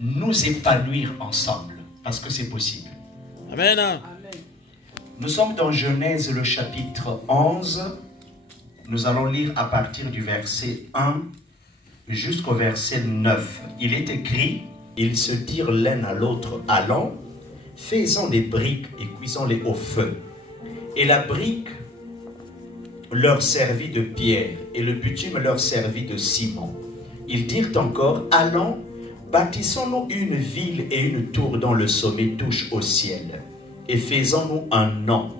nous épanouir ensemble, parce que c'est possible. Amen. Nous sommes dans Genèse le chapitre 11. Nous allons lire à partir du verset 1 jusqu'au verset 9. Il est écrit, ils se dirent l'un à l'autre, allons, faisons des briques et cuisons-les au feu. Et la brique leur servit de pierre, et le bitume leur servit de ciment. Ils dirent encore, allons, bâtissons-nous une ville et une tour dont le sommet touche au ciel, et faisons-nous un nom,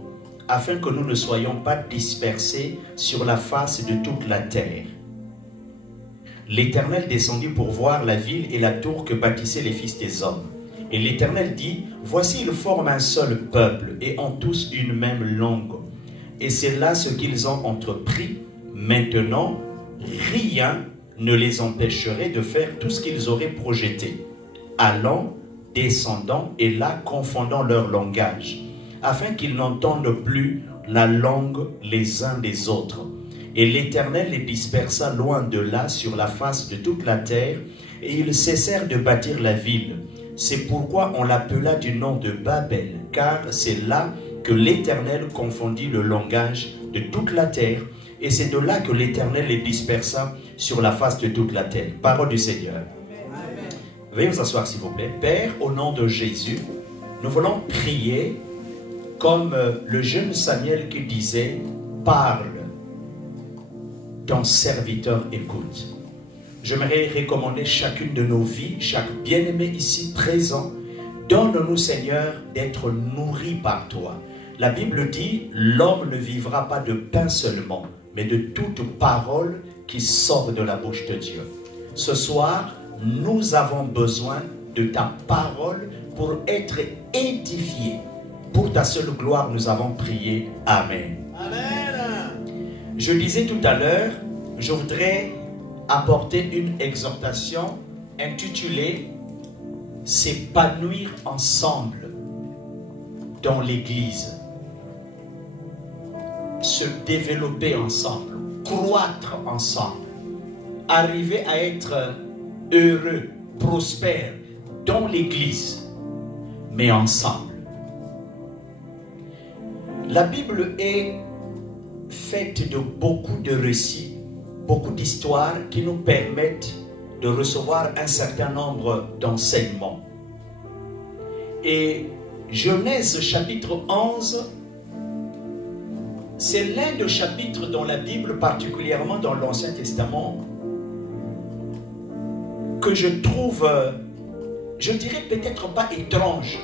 afin que nous ne soyons pas dispersés sur la face de toute la terre. L'Éternel descendit pour voir la ville et la tour que bâtissaient les fils des hommes. Et l'Éternel dit, voici ils forment un seul peuple, et ont tous une même langue. Et c'est là ce qu'ils ont entrepris. Maintenant, rien ne les empêcherait de faire tout ce qu'ils auraient projeté. Allons, descendons, et là confondons leur langage, afin qu'ils n'entendent plus la langue les uns des autres. Et l'Éternel les dispersa loin de là sur la face de toute la terre, et ils cessèrent de bâtir la ville. C'est pourquoi on l'appela du nom de Babel, car c'est là que l'Éternel confondit le langage de toute la terre, et c'est de là que l'Éternel les dispersa sur la face de toute la terre. Parole du Seigneur. Amen. Veuillez vous asseoir s'il vous plaît. Père, au nom de Jésus, nous voulons prier comme le jeune Samuel qui disait, parle, ton serviteur écoute. J'aimerais recommander chacune de nos vies, chaque bien-aimé ici présent. Donne-nous, Seigneur, d'être nourris par toi. La Bible dit, l'homme ne vivra pas de pain seulement, mais de toute parole qui sort de la bouche de Dieu. Ce soir, nous avons besoin de ta parole pour être édifiés. Pour ta seule gloire, nous avons prié. Amen. Amen. Je disais tout à l'heure, je voudrais apporter une exhortation intitulée « S'épanouir ensemble dans l'Église ». Se développer ensemble, croître ensemble, arriver à être heureux, prospère dans l'Église, mais ensemble. La Bible est faite de beaucoup de récits, beaucoup d'histoires qui nous permettent de recevoir un certain nombre d'enseignements. Et Genèse chapitre 11, c'est l'un des chapitres dans la Bible, particulièrement dans l'Ancien Testament, que je trouve, je dirais peut-être pas étrange,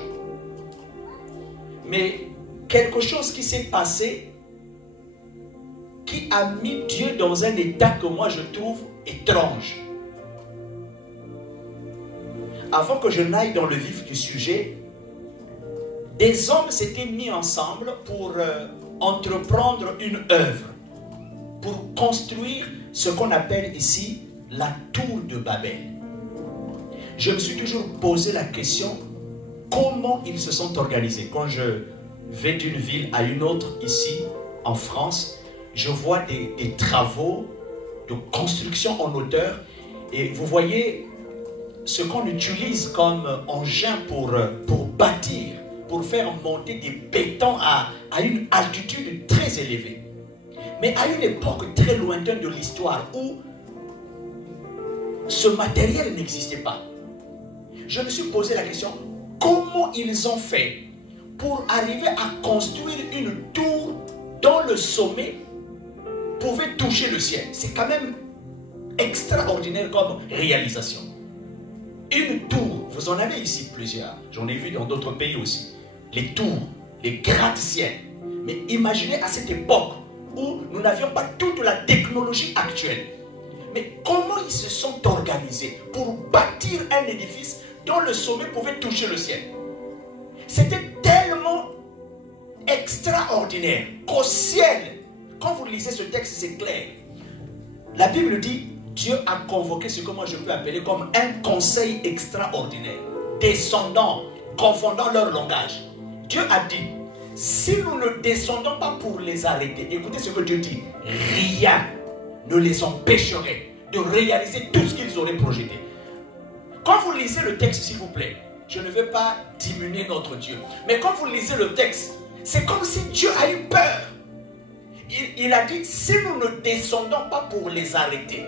mais quelque chose qui s'est passé, qui a mis Dieu dans un état que moi je trouve étrange. Avant que je n'aille dans le vif du sujet, des hommes s'étaient mis ensemble pour entreprendre une œuvre, pour construire ce qu'on appelle ici la tour de Babel. Je me suis toujours posé la question, comment ils se sont organisés? Quand je vais d'une ville à une autre ici en France, je vois des travaux de construction en hauteur, et vous voyez ce qu'on utilise comme engin pour bâtir, pour faire monter des bétons à une altitude très élevée. Mais à une époque très lointaine de l'histoire où ce matériel n'existait pas, je me suis posé la question, comment ils ont fait pour arriver à construire une tour dont le sommet pouvait toucher le ciel? C'est quand même extraordinaire comme réalisation. Une tour, vous en avez ici plusieurs, j'en ai vu dans d'autres pays aussi. Les tours, les gratte-ciels. Mais imaginez à cette époque où nous n'avions pas toute la technologie actuelle. Mais comment ils se sont organisés pour bâtir un édifice dont le sommet pouvait toucher le ciel? C'était tellement extraordinaire qu'au ciel, quand vous lisez ce texte, c'est clair. La Bible dit, Dieu a convoqué ce que moi je peux appeler comme un conseil extraordinaire, descendant, confondant leur langage. Dieu a dit, si nous ne descendons pas pour les arrêter, écoutez ce que Dieu dit, rien ne les empêcherait de réaliser tout ce qu'ils auraient projeté. Quand vous lisez le texte, s'il vous plaît, je ne veux pas diminuer notre Dieu, mais quand vous lisez le texte, c'est comme si Dieu a eu peur. Il a dit, si nous ne descendons pas pour les arrêter,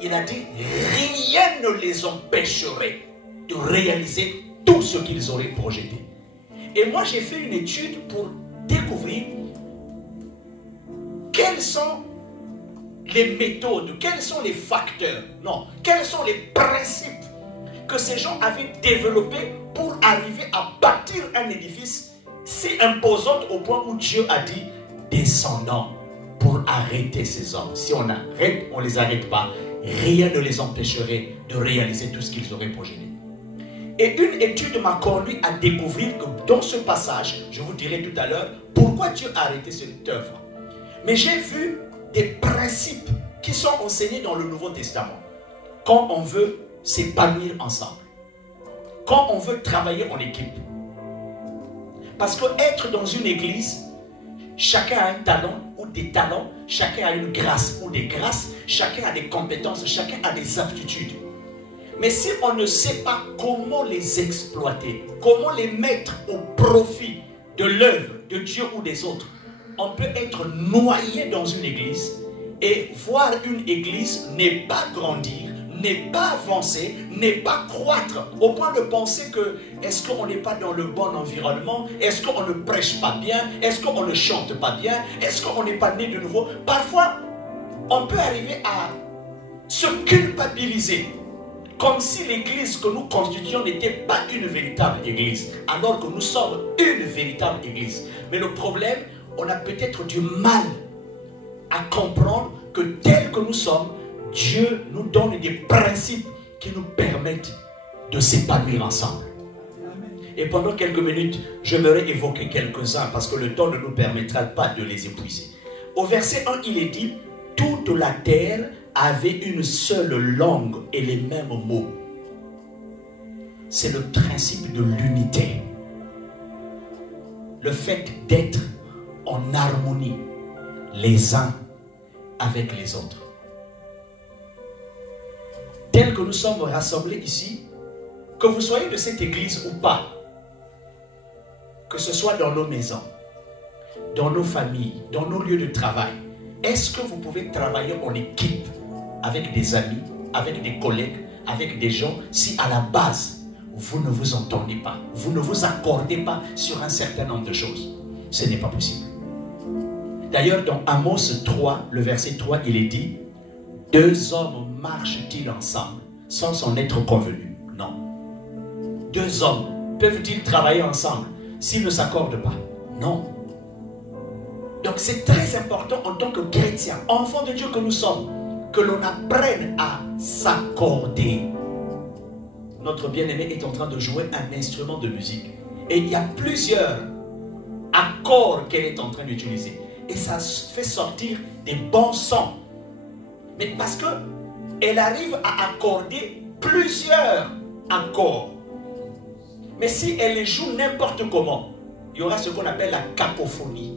il a dit, rien ne les empêcherait de réaliser tout ce qu'ils auraient projeté. Et moi, j'ai fait une étude pour découvrir quelles sont les méthodes, quels sont les facteurs, non, quels sont les principes que ces gens avaient développés pour arriver à bâtir un édifice si imposant au point où Dieu a dit, descendons pour arrêter ces hommes. Si on arrête, on ne les arrête pas, rien ne les empêcherait de réaliser tout ce qu'ils auraient projeté. Et une étude m'a conduit à découvrir que dans ce passage, je vous dirai tout à l'heure pourquoi Dieu a arrêté cette œuvre. Mais j'ai vu des principes qui sont enseignés dans le Nouveau Testament. Quand on veut s'épanouir ensemble, quand on veut travailler en équipe. Parce que être dans une église, chacun a un talent ou des talents, chacun a une grâce ou des grâces, chacun a des compétences, chacun a des aptitudes. Mais si on ne sait pas comment les exploiter, comment les mettre au profit de l'œuvre de Dieu ou des autres, on peut être noyé dans une église et voir une église n'est pas grandir, n'est pas avancer, n'est pas croître, au point de penser que est-ce qu'on n'est pas dans le bon environnement, est-ce qu'on ne prêche pas bien, est-ce qu'on ne chante pas bien, est-ce qu'on n'est pas né de nouveau. Parfois, on peut arriver à se culpabiliser, comme si l'église que nous constituions n'était pas une véritable église, alors que nous sommes une véritable église. Mais le problème, on a peut-être du mal à comprendre que tel que nous sommes, Dieu nous donne des principes qui nous permettent de s'épanouir ensemble. Et pendant quelques minutes, j'aimerais évoquer quelques-uns parce que le temps ne nous permettra pas de les épuiser. Au verset 1, il est dit, toute la terre avait une seule langue et les mêmes mots. C'est le principe de l'unité. Le fait d'être en harmonie les uns avec les autres. Tels que nous sommes rassemblés ici, que vous soyez de cette église ou pas, que ce soit dans nos maisons, dans nos familles, dans nos lieux de travail, est-ce que vous pouvez travailler en équipe avec des amis, avec des collègues, avec des gens, si à la base, vous ne vous entendez pas, vous ne vous accordez pas sur un certain nombre de choses? Ce n'est pas possible. D'ailleurs, dans Amos 3, le verset 3, il est dit, « Deux hommes marchent-ils ensemble sans en être convenus? » Non. Deux hommes peuvent-ils travailler ensemble s'ils ne s'accordent pas? Non. Donc c'est très important en tant que chrétien, enfant de Dieu que nous sommes, que l'on apprenne à s'accorder. Notre bien-aimé est en train de jouer un instrument de musique. Et il y a plusieurs accords qu'elle est en train d'utiliser. Et ça fait sortir des bons sons. Mais parce qu'elle arrive à accorder plusieurs accords. Mais si elle les joue n'importe comment, il y aura ce qu'on appelle la cacophonie.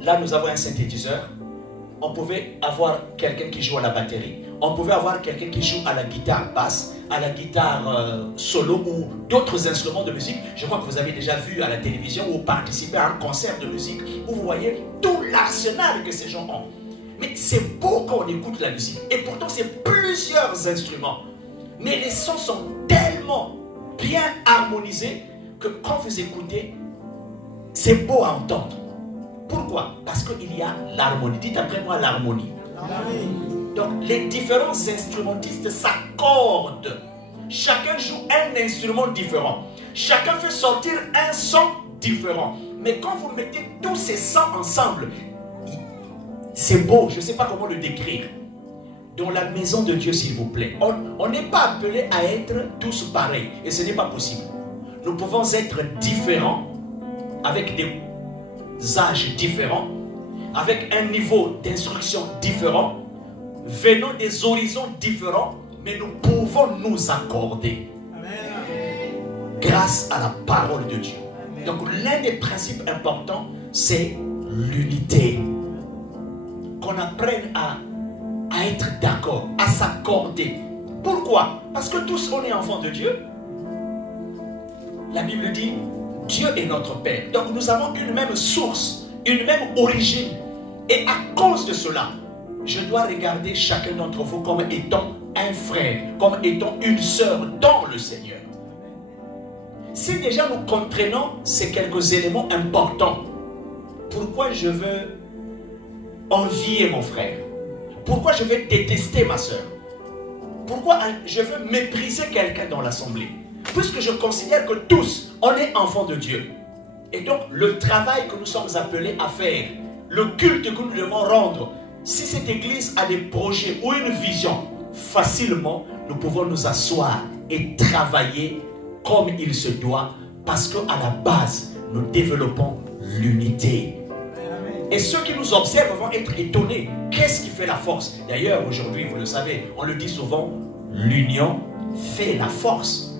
Là, nous avons un synthétiseur. On pouvait avoir quelqu'un qui joue à la batterie. On pouvait avoir quelqu'un qui joue à la guitare basse, à la guitare solo ou d'autres instruments de musique. Je crois que vous avez déjà vu à la télévision ou participé à un concert de musique où vous voyez tout l'arsenal que ces gens ont. Mais c'est beau quand on écoute la musique. Et pourtant, c'est plusieurs instruments. Mais les sons sont tellement bien harmonisés que quand vous écoutez, c'est beau à entendre. Pourquoi? Parce qu'il y a l'harmonie. Dites après moi l'harmonie. Donc les différents instrumentistes s'accordent. Chacun joue un instrument différent. Chacun fait sortir un son différent. Mais quand vous mettez tous ces sons ensemble, c'est beau. Je ne sais pas comment le décrire. Dans la maison de Dieu, s'il vous plaît, on n'est pas appelé à être tous pareils. Et ce n'est pas possible. Nous pouvons être différents avec des âges différents, avec un niveau d'instruction différent, venant des horizons différents, mais nous pouvons nous accorder. Amen. Grâce à la parole de Dieu. Donc l'un des principes importants, c'est l'unité. Qu'on apprenne à être d'accord, à s'accorder Pourquoi? Parce que tous on est enfants de Dieu. La Bible dit, Dieu est notre Père. Donc nous avons une même source, une même origine. Et à cause de cela, je dois regarder chacun d'entre vous comme étant un frère, comme étant une sœur dans le Seigneur. Si déjà nous comprenons ces quelques éléments importants, pourquoi je veux envier mon frère? Pourquoi je vais détester ma sœur? Pourquoi je veux mépriser quelqu'un dans l'assemblée? Puisque je considère que tous, on est enfants de Dieu. Et donc, le travail que nous sommes appelés à faire, le culte que nous devons rendre, si cette église a des projets ou une vision, facilement, nous pouvons nous asseoir et travailler comme il se doit, parce qu'à la base, nous développons l'unité. Et ceux qui nous observent vont être étonnés. Qu'est-ce qui fait la force? D'ailleurs, aujourd'hui, vous le savez, on le dit souvent, l'union fait la force.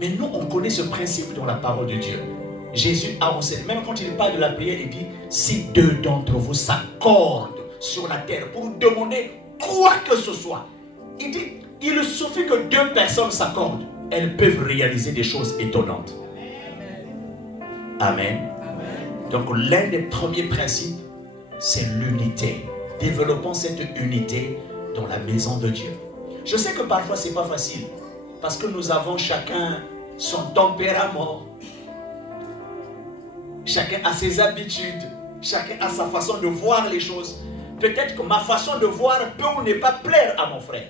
Mais nous, on connaît ce principe dans la parole de Dieu. Jésus a enseigné, même quand il parle de la prière, il dit, si deux d'entre vous s'accordent sur la terre pour demander quoi que ce soit, il dit, il suffit que deux personnes s'accordent, elles peuvent réaliser des choses étonnantes. Amen. Donc l'un des premiers principes, c'est l'unité. Développons cette unité dans la maison de Dieu. Je sais que parfois ce n'est pas facile, parce que nous avons chacun son tempérament, chacun a ses habitudes, chacun a sa façon de voir les choses. Peut-être que ma façon de voir peut ou ne pas plaire à mon frère.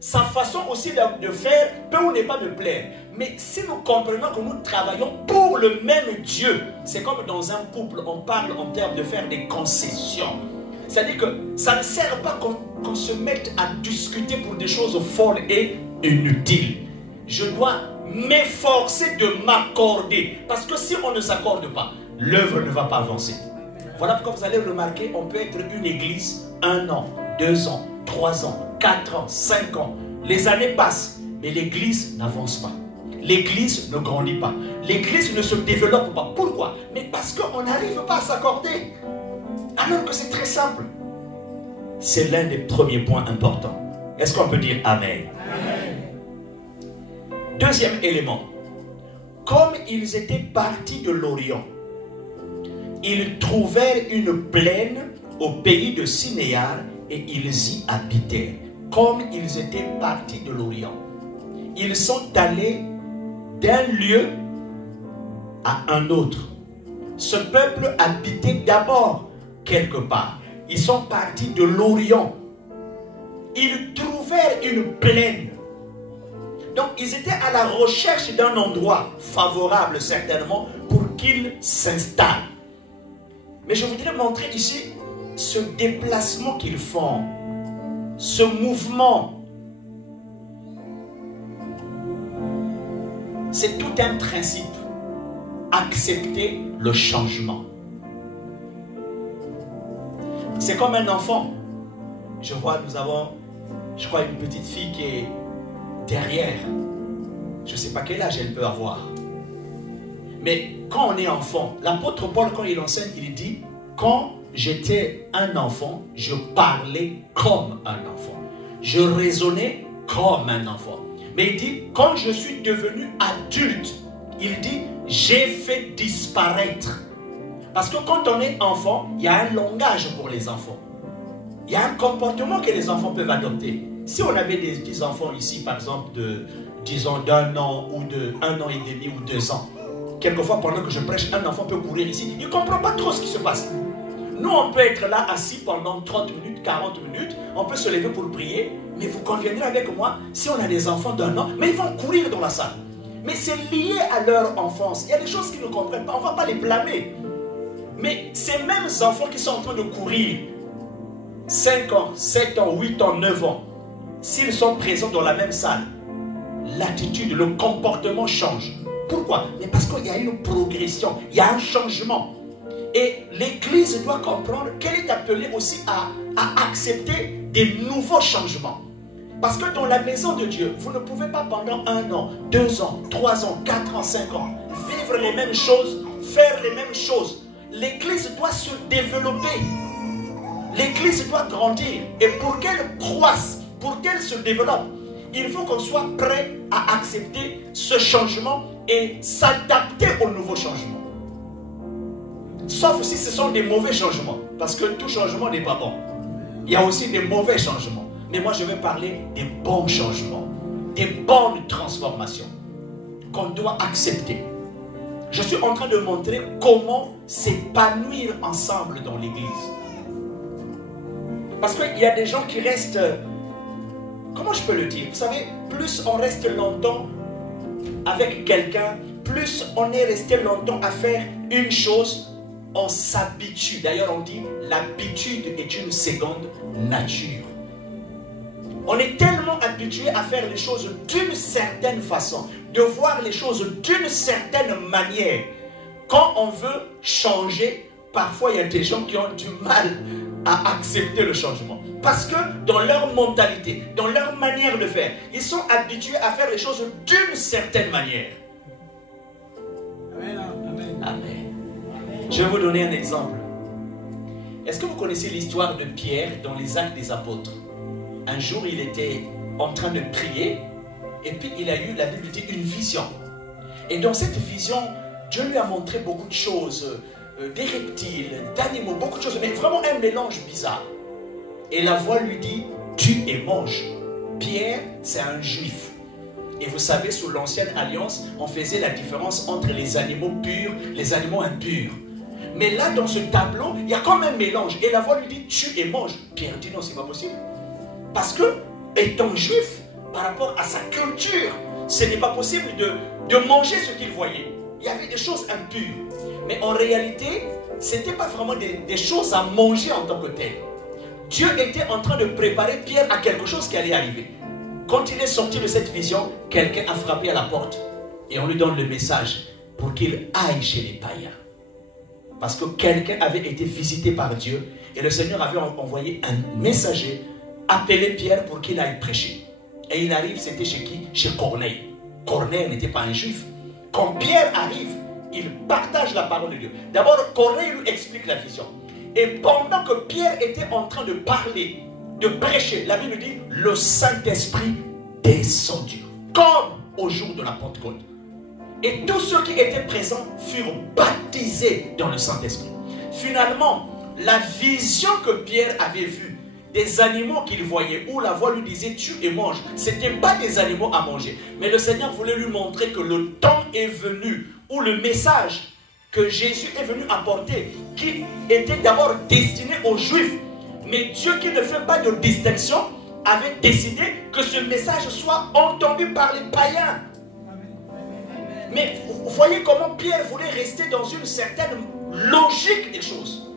Sa façon aussi de faire peut ou ne pas me plaire. Mais si nous comprenons que nous travaillons pour le même Dieu, c'est comme dans un couple, on parle en termes de faire des concessions. C'est-à-dire que ça ne sert pas qu'on se mette à discuter pour des choses folles et inutiles. Je dois m'efforcer de m'accorder. Parce que si on ne s'accorde pas, l'œuvre ne va pas avancer. Voilà pourquoi vous allez remarquer, on peut être une église 1 an, 2 ans, 3 ans, 4 ans, 5 ans. Les années passent, mais l'église n'avance pas. L'église ne grandit pas. L'église ne se développe pas. Pourquoi? Mais parce qu'on n'arrive pas à s'accorder. Alors que c'est très simple. C'est l'un des premiers points importants. Est-ce qu'on peut dire Amen? Amen. Deuxième élément. Comme ils étaient partis de l'Orient, ils trouvèrent une plaine au pays de Sinéar et ils y habitèrent. Comme ils étaient partis de l'Orient, ils sont allés d'un lieu à un autre. Ce peuple habitait d'abord quelque part. Ils sont partis de l'Orient. Ils trouvèrent une plaine. Donc ils étaient à la recherche d'un endroit favorable certainement pour qu'ils s'installent. Mais je voudrais montrer ici ce déplacement qu'ils font, ce mouvement. C'est tout un principe. Accepter le changement. C'est comme un enfant. Je vois, nous avons, je crois, une petite fille qui est derrière. Je ne sais pas quel âge elle peut avoir. Mais quand on est enfant, l'apôtre Paul, quand il enseigne, il dit, quand j'étais un enfant, je parlais comme un enfant. Je raisonnais comme un enfant. Mais il dit, quand je suis devenu adulte, il dit, j'ai fait disparaître. Parce que quand on est enfant, il y a un langage pour les enfants. Il y a un comportement que les enfants peuvent adopter. Si on avait des petits enfants ici, par exemple, disons d'1 an ou de 1 an et demi ou 2 ans, quelquefois pendant que je prêche, un enfant peut courir ici. Il ne comprend pas trop ce qui se passe. Nous, on peut être là assis pendant 30 minutes, 40 minutes. On peut se lever pour prier. Mais vous conviendrez avec moi, si on a des enfants d'1 an, mais ils vont courir dans la salle. Mais c'est lié à leur enfance. Il y a des choses qu'ils ne comprennent pas. On ne va pas les blâmer. Mais ces mêmes enfants qui sont en train de courir, 5 ans, 7 ans, 8 ans, 9 ans, s'ils sont présents dans la même salle, l'attitude, le comportement change. Pourquoi? Mais parce qu'il y a une progression, il y a un changement. Et l'Église doit comprendre qu'elle est appelée aussi à accepter des nouveaux changements. Parce que dans la maison de Dieu, vous ne pouvez pas pendant 1 an, 2 ans, 3 ans, 4 ans, 5 ans, vivre les mêmes choses, faire les mêmes choses. L'Église doit se développer. L'Église doit grandir. Et pour qu'elle croisse, pour qu'elle se développe, il faut qu'on soit prêt à accepter ce changement et s'adapter au nouveau changement. Sauf si ce sont des mauvais changements, parce que tout changement n'est pas bon. Il y a aussi des mauvais changements. Mais moi, je vais parler des bons changements, des bonnes transformations qu'on doit accepter. Je suis en train de montrer comment s'épanouir ensemble dans l'église. Parce qu'il y a des gens qui restent... Comment je peux le dire? Vous savez, plus on reste longtemps avec quelqu'un, plus on est resté longtemps à faire une chose, on s'habitue. D'ailleurs, on dit l'habitude est une seconde nature. On est tellement habitué à faire les choses d'une certaine façon, de voir les choses d'une certaine manière. Quand on veut changer, parfois il y a des gens qui ont du mal à accepter le changement. Parce que dans leur mentalité, dans leur manière de faire, ils sont habitués à faire les choses d'une certaine manière. Amen. Amen. Amen. Je vais vous donner un exemple. Est-ce que vous connaissez l'histoire de Pierre dans les Actes des Apôtres? Un jour, il était en train de prier et puis il a eu, la Bible dit, une vision. Et dans cette vision, Dieu lui a montré beaucoup de choses, des reptiles, d'animaux, beaucoup de choses, mais vraiment un mélange bizarre. Et la voix lui dit, tue et mange. Pierre, c'est un juif. Et vous savez, sous l'ancienne alliance, on faisait la différence entre les animaux purs et les animaux impurs. Mais là, dans ce tableau, il y a comme un mélange. Et la voix lui dit, tue et mange. Pierre dit, non, c'est pas possible. Parce que, étant juif, par rapport à sa culture, ce n'est pas possible de manger ce qu'il voyait. Il y avait des choses impures. Mais en réalité, ce n'était pas vraiment des choses à manger en tant que tel. Dieu était en train de préparer Pierre à quelque chose qui allait arriver. Quand il est sorti de cette vision, quelqu'un a frappé à la porte. Et on lui donne le message pour qu'il aille chez les païens. Parce que quelqu'un avait été visité par Dieu. Et le Seigneur avait envoyé un messager appeler Pierre pour qu'il aille prêcher. Et il arrive, c'était chez qui? Chez Corneille. Corneille n'était pas un juif. Quand Pierre arrive, il partage la parole de Dieu. D'abord, Corneille lui explique la vision. Et pendant que Pierre était en train de parler, de prêcher, la Bible dit, le Saint-Esprit descendu, comme au jour de la Pentecôte. Et tous ceux qui étaient présents furent baptisés dans le Saint-Esprit. Finalement, la vision que Pierre avait vue, des animaux qu'il voyait, où la voix lui disait tue et mange, ce n'étaient pas des animaux à manger. Mais le Seigneur voulait lui montrer que le temps est venu, où le message que Jésus est venu apporter, qui était d'abord destiné aux Juifs, mais Dieu qui ne fait pas de distinction, avait décidé que ce message soit entendu par les païens. Mais vous voyez comment Pierre voulait rester dans une certaine logique des choses.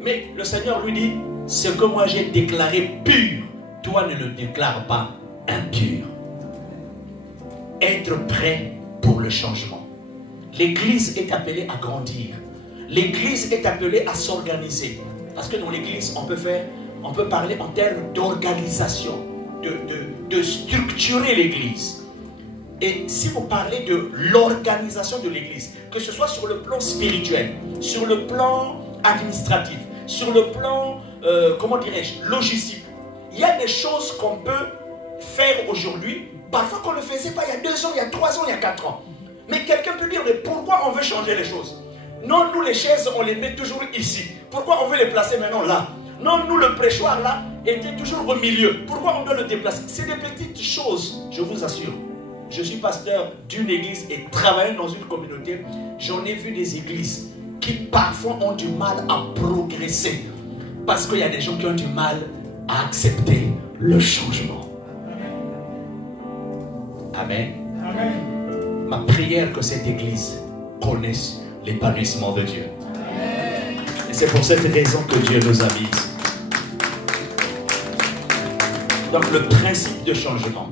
Mais le Seigneur lui dit, ce que moi j'ai déclaré pur, toi ne le déclares pas impur. Être prêt pour le changement. L'église est appelée à grandir. L'église est appelée à s'organiser. Parce que dans l'église, on peut parler en termes d'organisation, de structurer l'église. Et si vous parlez de l'organisation de l'église, que ce soit sur le plan spirituel, sur le plan administratif, sur le plan, comment dirais-je, logistique, il y a des choses qu'on peut faire aujourd'hui, parfois qu'on ne faisait pas il y a 2 ans, il y a 3 ans, il y a 4 ans. Mais quelqu'un peut dire, mais pourquoi on veut changer les choses? Non, nous les chaises, on les met toujours ici. Pourquoi on veut les placer maintenant là? Non, nous le prêchoir là était toujours au milieu. Pourquoi on doit le déplacer? C'est des petites choses, je vous assure. Je suis pasteur d'une église et travaillant dans une communauté. J'en ai vu des églises qui parfois ont du mal à progresser. Parce qu'il y a des gens qui ont du mal à accepter le changement. Amen. Amen. Ma prière que cette église connaisse l'épanouissement de Dieu. Amen. Et c'est pour cette raison que Dieu nous a mis. Donc le principe de changement.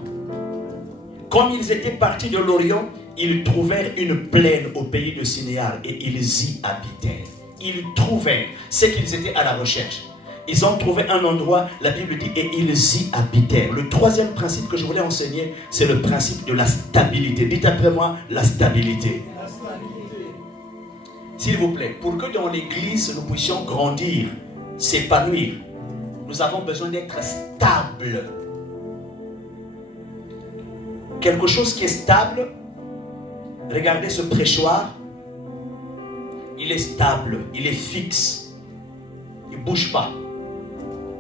Comme ils étaient partis de l'Orient, ils trouvèrent une plaine au pays de Sinéar et ils y habitèrent. Ils trouvèrent ce qu'ils étaient à la recherche. Ils ont trouvé un endroit, la Bible dit, et ils y habitèrent. Le troisième principe que je voulais enseigner, c'est le principe de la stabilité. Dites après moi, la stabilité. La stabilité. S'il vous plaît, pour que dans l'église, nous puissions grandir, s'épanouir, nous avons besoin d'être stables. quelque chose qui est stable. Regardez ce pressoir. Il est stable, il est fixe. Il ne bouge pas.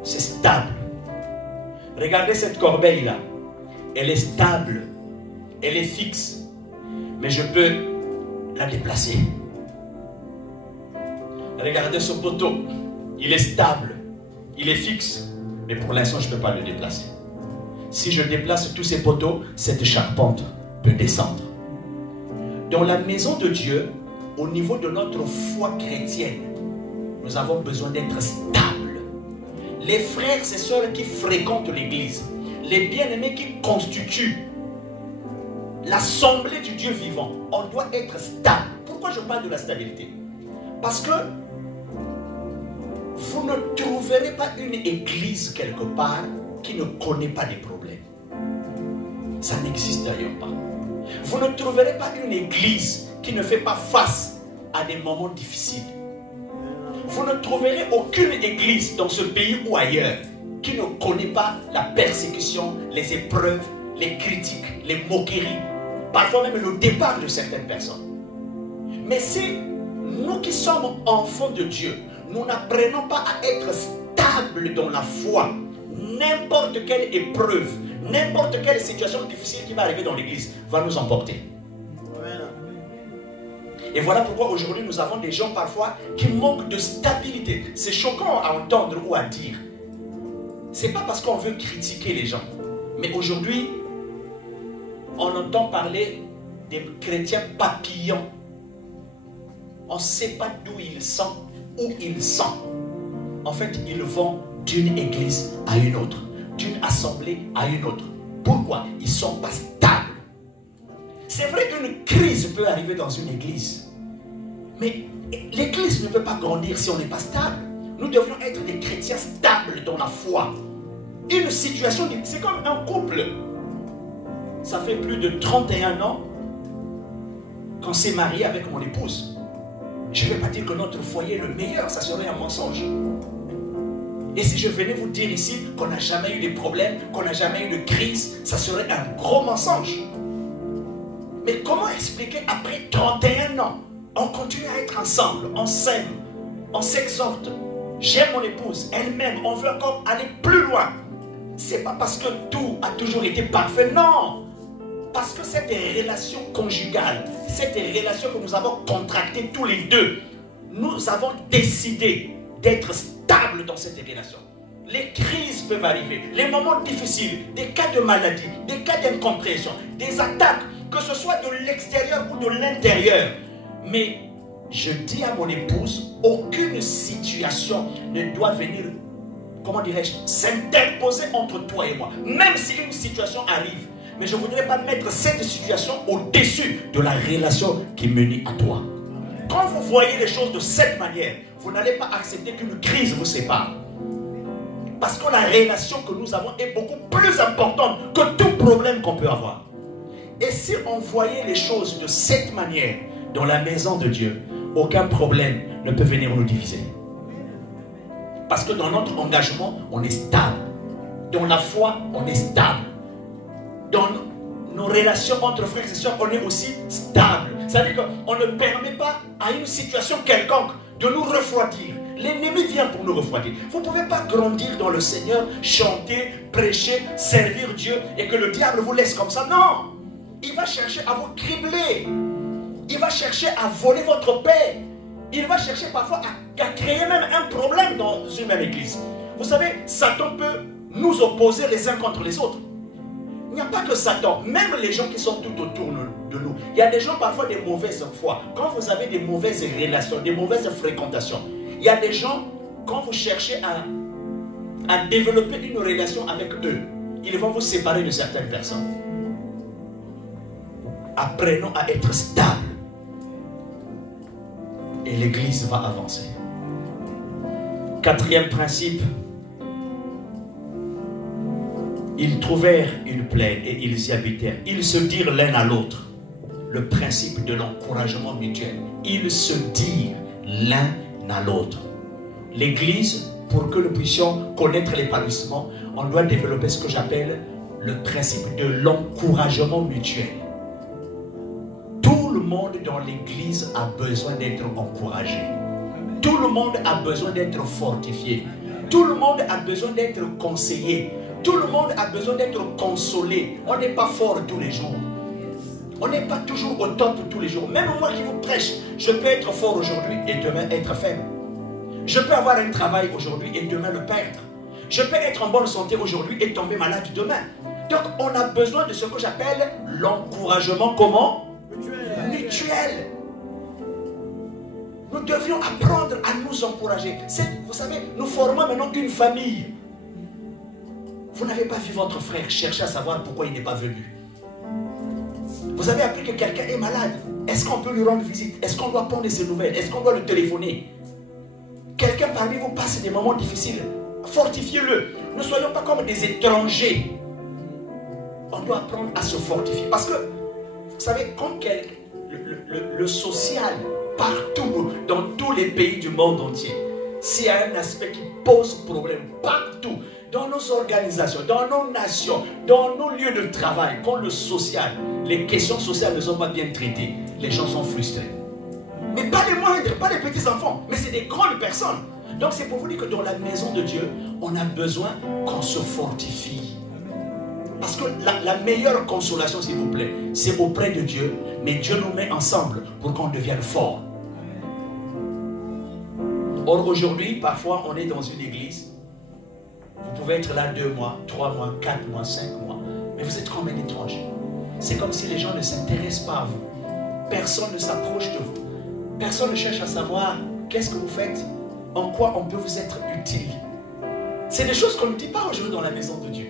C'est stable. Regardez cette corbeille-là. Elle est stable. Elle est fixe. Mais je peux la déplacer. Regardez ce poteau. Il est stable. Il est fixe. Mais pour l'instant, je ne peux pas le déplacer. Si je déplace tous ces poteaux, cette charpente peut descendre. Dans la maison de Dieu, au niveau de notre foi chrétienne, nous avons besoin d'être stables. Les frères et sœurs qui fréquentent l'église, les bien-aimés qui constituent l'assemblée du Dieu vivant, on doit être stable. Pourquoi je parle de la stabilité? Parce que vous ne trouverez pas une église quelque part qui ne connaît pas des problèmes. Ça n'existe d'ailleurs pas. Vous ne trouverez pas une église qui ne fait pas face à des moments difficiles. Vous ne trouverez aucune église dans ce pays ou ailleurs qui ne connaît pas la persécution, les épreuves, les critiques, les moqueries, parfois même le départ de certaines personnes. Mais si nous qui sommes enfants de Dieu, nous n'apprenons pas à être stables dans la foi, n'importe quelle épreuve, n'importe quelle situation difficile qui va arriver dans l'église va nous emporter. Et voilà pourquoi aujourd'hui nous avons des gens parfois qui manquent de stabilité. C'est choquant à entendre ou à dire. Ce n'est pas parce qu'on veut critiquer les gens. Mais aujourd'hui, on entend parler des chrétiens papillons. On ne sait pas d'où ils sont, où ils sont. En fait, ils vont d'une église à une autre, d'une assemblée à une autre. Pourquoi? Ils ne sont pas stables. C'est vrai qu'une crise peut arriver dans une église. Mais l'église ne peut pas grandir si on n'est pas stable. Nous devons être des chrétiens stables dans la foi. Une situation, c'est comme un couple. Ça fait plus de 31 ans qu'on s'est marié avec mon épouse. Je ne vais pas dire que notre foyer est le meilleur, ça serait un mensonge. Et si je venais vous dire ici qu'on n'a jamais eu de problèmes, qu'on n'a jamais eu de crise, ça serait un gros mensonge. Mais comment expliquer après 31 ans, on continue à être ensemble, on s'aime, on s'exhorte. J'aime mon épouse, elle m'aime, on veut encore aller plus loin. C'est pas parce que tout a toujours été parfait, non. Parce que cette relation conjugale, cette relation que nous avons contractée tous les deux, nous avons décidé d'être stables dans cette relation. Les crises peuvent arriver, les moments difficiles, des cas de maladie, des cas d'incompréhension, des attaques, que ce soit de l'extérieur ou de l'intérieur. Mais je dis à mon épouse, aucune situation ne doit venir, comment dirais-je, s'interposer entre toi et moi. Même si une situation arrive, mais je ne voudrais pas mettre cette situation au-dessus de la relation qui m'unit à toi. Quand vous voyez les choses de cette manière, vous n'allez pas accepter qu'une crise vous sépare. Parce que la relation que nous avons est beaucoup plus importante que tout problème qu'on peut avoir. Et si on voyait les choses de cette manière dans la maison de Dieu, aucun problème ne peut venir nous diviser. Parce que dans notre engagement, on est stable. Dans la foi, on est stable. Dans nos relations entre frères et sœurs, on est aussi stable. C'est-à-dire qu'on ne permet pas à une situation quelconque de nous refroidir. L'ennemi vient pour nous refroidir. Vous ne pouvez pas grandir dans le Seigneur, chanter, prêcher, servir Dieu et que le diable vous laisse comme ça. Non! Il va chercher à vous cribler. Il va chercher à voler votre paix. Il va chercher parfois à créer même un problème dans une même église. Vous savez, Satan peut nous opposer les uns contre les autres. Il n'y a pas que Satan, même les gens qui sont tout autour de nous. Il y a des gens parfois de mauvaise foi. Quand vous avez des mauvaises relations, des mauvaises fréquentations, il y a des gens, quand vous cherchez à développer une relation avec eux, ils vont vous séparer de certaines personnes. Apprenons à être stables. Et l'église va avancer. Quatrième principe. Ils trouvèrent une plaine et ils y habitèrent. Ils se dirent l'un à l'autre. Le principe de l'encouragement mutuel. Ils se dirent l'un à l'autre. L'église, pour que nous puissions connaître l'épanouissement, on doit développer ce que j'appelle le principe de l'encouragement mutuel. Tout le monde dans l'église a besoin d'être encouragé. Tout le monde a besoin d'être fortifié. Tout le monde a besoin d'être conseillé. Tout le monde a besoin d'être consolé. On n'est pas fort tous les jours. On n'est pas toujours au top tous les jours. Même moi qui vous prêche, je peux être fort aujourd'hui et demain être faible. Je peux avoir un travail aujourd'hui et demain le perdre. Je peux être en bonne santé aujourd'hui et tomber malade demain. Donc on a besoin de ce que j'appelle l'encouragement comment? Mutuel. Nous devions apprendre à nous encourager. Vous savez, nous formons maintenant une famille. Vous n'avez pas vu votre frère chercher à savoir pourquoi il n'est pas venu. Vous avez appris que quelqu'un est malade. Est-ce qu'on peut lui rendre visite? Est-ce qu'on doit prendre ses nouvelles? Est-ce qu'on doit le téléphoner? Quelqu'un parmi vous passe des moments difficiles. Fortifiez-le. Ne soyons pas comme des étrangers. On doit apprendre à se fortifier. Parce que, vous savez, comme le social, partout, dans tous les pays du monde entier, s'il y a un aspect qui pose problème, partout, dans nos organisations, dans nos nations, dans nos lieux de travail, quand le social, les questions sociales ne sont pas bien traitées, les gens sont frustrés. Mais pas les moindres, pas les petits enfants, mais c'est des grandes personnes. Donc c'est pour vous dire que dans la maison de Dieu, on a besoin qu'on se fortifie. Parce que la meilleure consolation, s'il vous plaît, c'est auprès de Dieu, mais Dieu nous met ensemble pour qu'on devienne fort. Or aujourd'hui, parfois, on est dans une église. Vous pouvez être là 2 mois, 3 mois, 4 mois, 5 mois, mais vous êtes comme un étranger. C'est comme si les gens ne s'intéressent pas à vous. Personne ne s'approche de vous. Personne ne cherche à savoir qu'est-ce que vous faites, en quoi on peut vous être utile. C'est des choses qu'on ne dit pas aujourd'hui dans la maison de Dieu.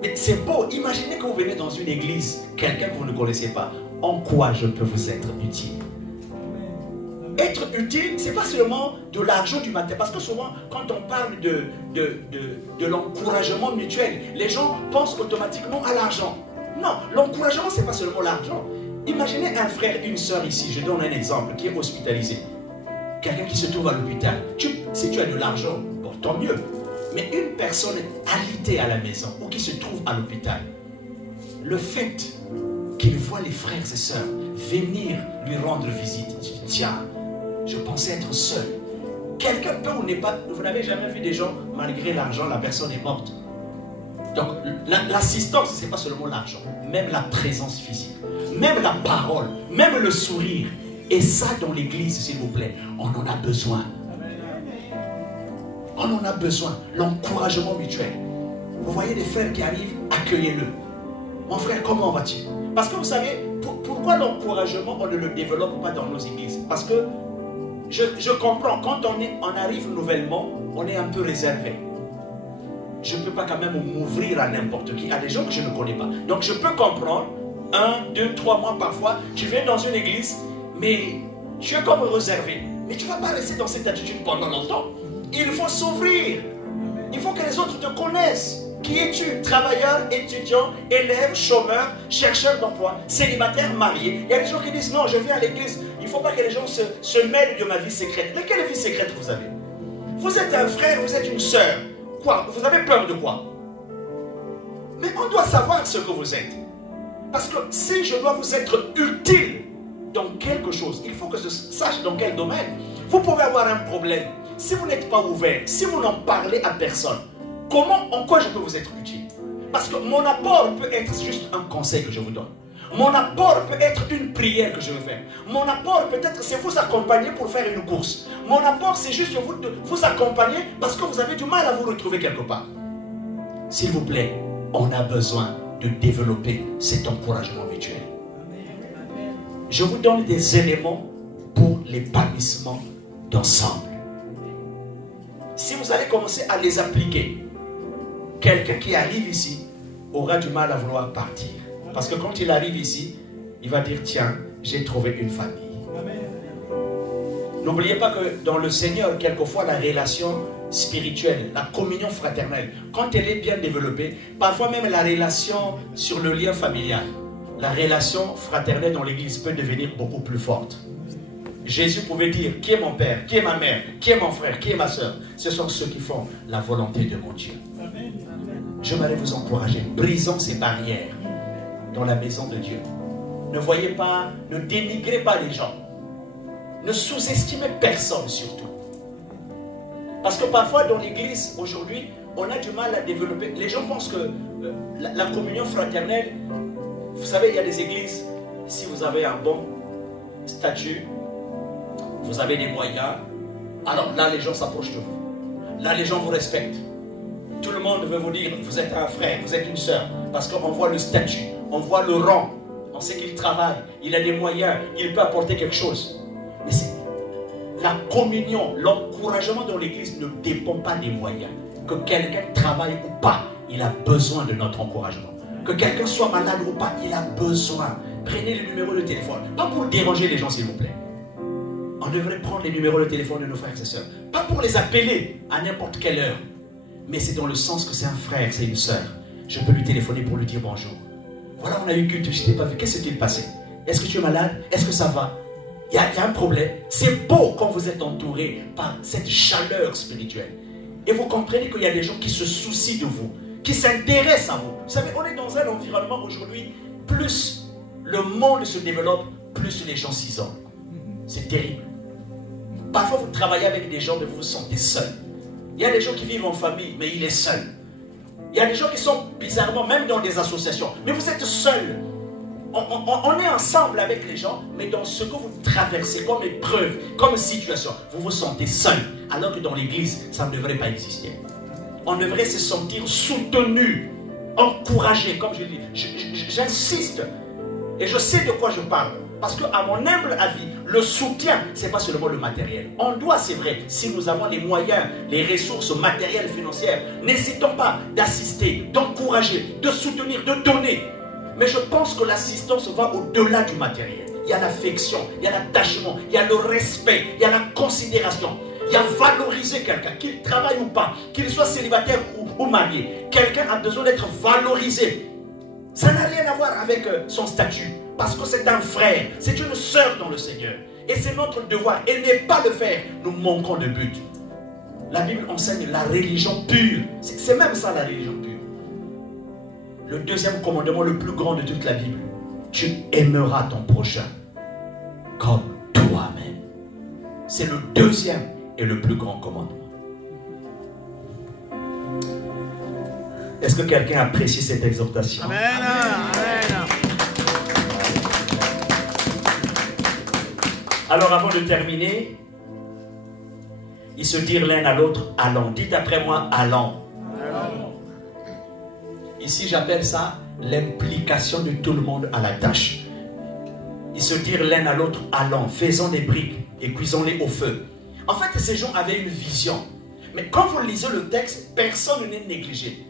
Mais c'est beau. Imaginez que vous venez dans une église, quelqu'un que vous ne connaissez pas. En quoi je peux vous être utile? Être utile, ce n'est pas seulement de l'argent du matin. Parce que souvent, quand on parle de l'encouragement mutuel, les gens pensent automatiquement à l'argent. Non, l'encouragement, ce n'est pas seulement l'argent. Imaginez un frère, une soeur ici, je donne un exemple, qui est hospitalisé. Quelqu'un qui se trouve à l'hôpital. Si tu as de l'argent, bon, tant mieux. Mais une personne alitée à la maison ou qui se trouve à l'hôpital, le fait qu'il voit les frères et sœurs venir lui rendre visite, il dit, tiens, je pensais être seul. Quelqu'un peut ou n'est pas, vous n'avez jamais vu des gens, malgré l'argent, la personne est morte. Donc l'assistance, ce n'est pas seulement l'argent, même la présence physique, même la parole, même le sourire. Et ça, dans l'église, s'il vous plaît, on en a besoin. On en a besoin. L'encouragement mutuel. Vous voyez des frères qui arrivent, accueillez-le. Mon frère, comment vas-tu? Parce que vous savez, pourquoi l'encouragement, on ne le développe pas dans nos églises? Parce que je comprends, quand on arrive nouvellement, on est un peu réservé. Je ne peux pas quand même m'ouvrir à n'importe qui, à des gens que je ne connais pas. Donc je peux comprendre, 1, 2, 3 mois parfois, tu viens dans une église, mais tu es comme réservé. Mais tu ne vas pas rester dans cette attitude pendant longtemps. Il faut s'ouvrir. Il faut que les autres te connaissent. Qui es-tu? Travailleur, étudiant, élève, chômeur, chercheur d'emploi, célibataire, marié. Il y a des gens qui disent non, je viens à l'église. Il ne faut pas que les gens se mêlent de ma vie secrète. Mais quelle vie secrète vous avez? Vous êtes un frère, vous êtes une sœur. Quoi? Vous avez peur de quoi? Mais on doit savoir ce que vous êtes. Parce que si je dois vous être utile dans quelque chose, il faut que je sache dans quel domaine. Vous pouvez avoir un problème. Si vous n'êtes pas ouvert, si vous n'en parlez à personne, en quoi je peux vous être utile? Parce que mon apport peut être juste un conseil que je vous donne. Mon apport peut être une prière que je veux faire. Mon apport peut-être c'est vous accompagner pour faire une course. Mon apport c'est juste vous accompagner parce que vous avez du mal à vous retrouver quelque part. S'il vous plaît, on a besoin de développer cet encouragement mutuel. Je vous donne des éléments pour l'épanouissement d'ensemble. Si vous allez commencer à les appliquer, quelqu'un qui arrive ici aura du mal à vouloir partir. Parce que quand il arrive ici, il va dire, tiens, j'ai trouvé une famille. N'oubliez pas que dans le Seigneur, quelquefois, la relation spirituelle, la communion fraternelle, quand elle est bien développée, parfois même la relation sur le lien familial, la relation fraternelle dans l'église peut devenir beaucoup plus forte. Jésus pouvait dire, qui est mon père, qui est ma mère, qui est mon frère, qui est ma soeur? Ce sont ceux qui font la volonté de mon Dieu. j'aimerais vous encourager. Brisons ces barrières dans la maison de Dieu. Ne voyez pas, ne dénigrez pas les gens. Ne sous-estimez personne surtout. Parce que parfois dans l'église, aujourd'hui, on a du mal à développer. Les gens pensent que la communion fraternelle, vous savez, il y a des églises, si vous avez un bon statut, vous avez des moyens, alors là les gens s'approchent de vous. Là les gens vous respectent. Tout le monde veut vous dire, vous êtes un frère, vous êtes une sœur. Parce qu'on voit le statut, on voit le rang, on sait qu'il travaille, il a des moyens, il peut apporter quelque chose. Mais la communion, l'encouragement dans l'église ne dépend pas des moyens. Que quelqu'un travaille ou pas, il a besoin de notre encouragement. Que quelqu'un soit malade ou pas, il a besoin. Prenez le numéro de téléphone. Pas pour déranger les gens, s'il vous plaît. On devrait prendre les numéros de téléphone de nos frères et sœurs. Pas pour les appeler à n'importe quelle heure. Mais c'est dans le sens que c'est un frère, c'est une sœur. Je peux lui téléphoner pour lui dire bonjour. Voilà, on a eu culte, je ne t'ai pas vu. Qu'est-ce qui s'est passé? Est-ce que tu es malade? Est-ce que ça va? Il y a un problème. C'est beau quand vous êtes entouré par cette chaleur spirituelle. Et vous comprenez qu'il y a des gens qui se soucient de vous, qui s'intéressent à vous. Vous savez, on est dans un environnement aujourd'hui, plus le monde se développe, plus les gens s'isolent. C'est terrible. Parfois, vous travaillez avec des gens, mais vous vous sentez seul. Il y a des gens qui vivent en famille, mais il est seul. Il y a des gens qui sont bizarrement, même dans des associations, mais vous êtes seul. On est ensemble avec les gens, mais dans ce que vous traversez comme épreuve, comme situation, vous vous sentez seul. Alors que dans l'église, ça ne devrait pas exister. On devrait se sentir soutenu, encouragé, comme je dis. J'insiste, et je sais de quoi je parle. Parce qu'à mon humble avis, le soutien, ce n'est pas seulement le matériel. On doit, c'est vrai, si nous avons les moyens, les ressources matérielles, financières, n'hésitons pas d'assister, d'encourager, de soutenir, de donner. Mais je pense que l'assistance va au-delà du matériel. Il y a l'affection, il y a l'attachement, il y a le respect, il y a la considération. Il y a valoriser quelqu'un, qu'il travaille ou pas, qu'il soit célibataire ou marié. Quelqu'un a besoin d'être valorisé. Ça n'a rien à voir avec son statut. Parce que c'est un frère, c'est une sœur dans le Seigneur. Et c'est notre devoir. Et n'est pas le faire, nous manquons de but. La Bible enseigne la religion pure. C'est même ça la religion pure. Le deuxième commandement le plus grand de toute la Bible. Tu aimeras ton prochain comme toi-même. C'est le deuxième et le plus grand commandement. Est-ce que quelqu'un apprécie cette exhortation? Amen. Amen. Alors avant de terminer, ils se dirent l'un à l'autre, allons. Dites après moi, allons. Allons. Ici j'appelle ça l'implication de tout le monde à la tâche. Ils se dirent l'un à l'autre, allons, faisons des briques et cuisons-les au feu. En fait, ces gens avaient une vision. Mais quand vous lisez le texte, personne n'est négligé.